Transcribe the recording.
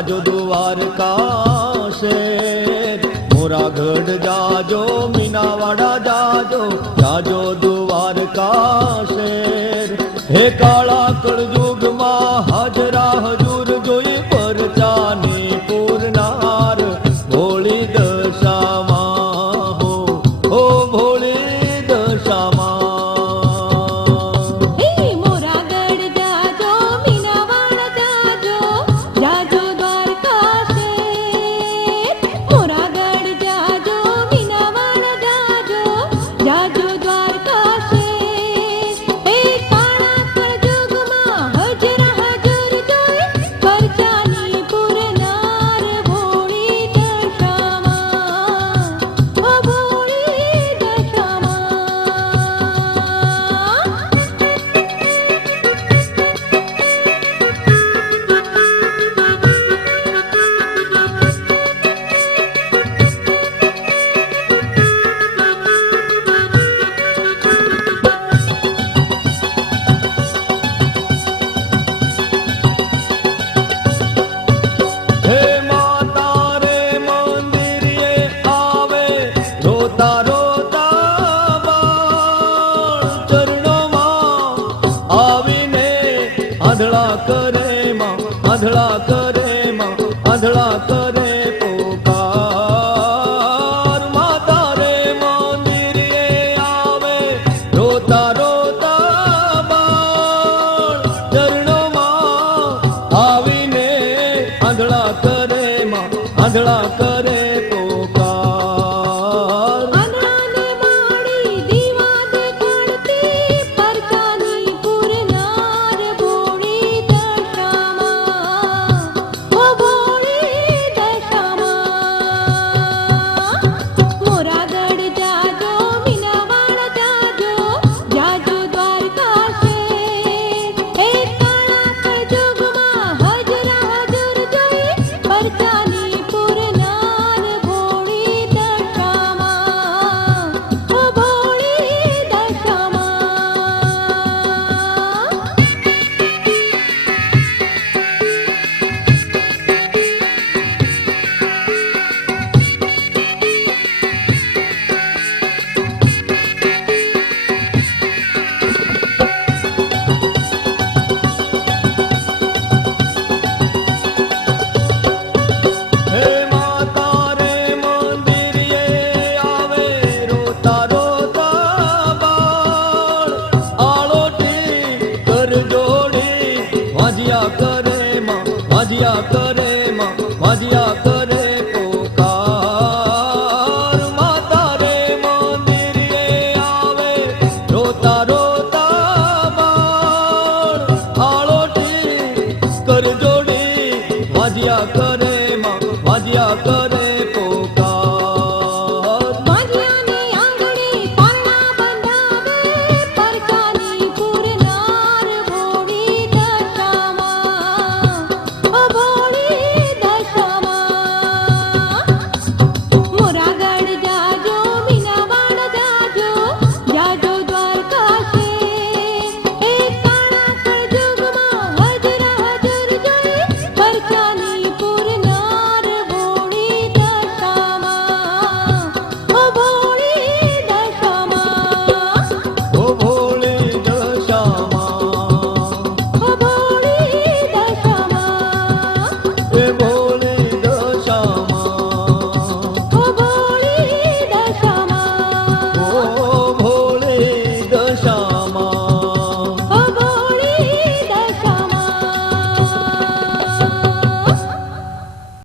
જાજો દ્વારકા શેર મોરાગઢ જાજો મીનાવાડા જાજો જાજો દ્વારકા શેર હે કાળા કળજુગ રોતા રોતા બાળ ચરણોમાં આવીને આંધળા કરે માં, આંધળા કરે માં, આંધળા કરે આંધળા કરે માં, આંધળા કરે વાજિયા કરે માં, વાજિયા કરે માં, વાજિયા કરે માતા રે મંદિરે આવે, રોતા રોતા બાળ આળોટી કર જોડી, વાજિયા કરે માં, વાજિયા કરે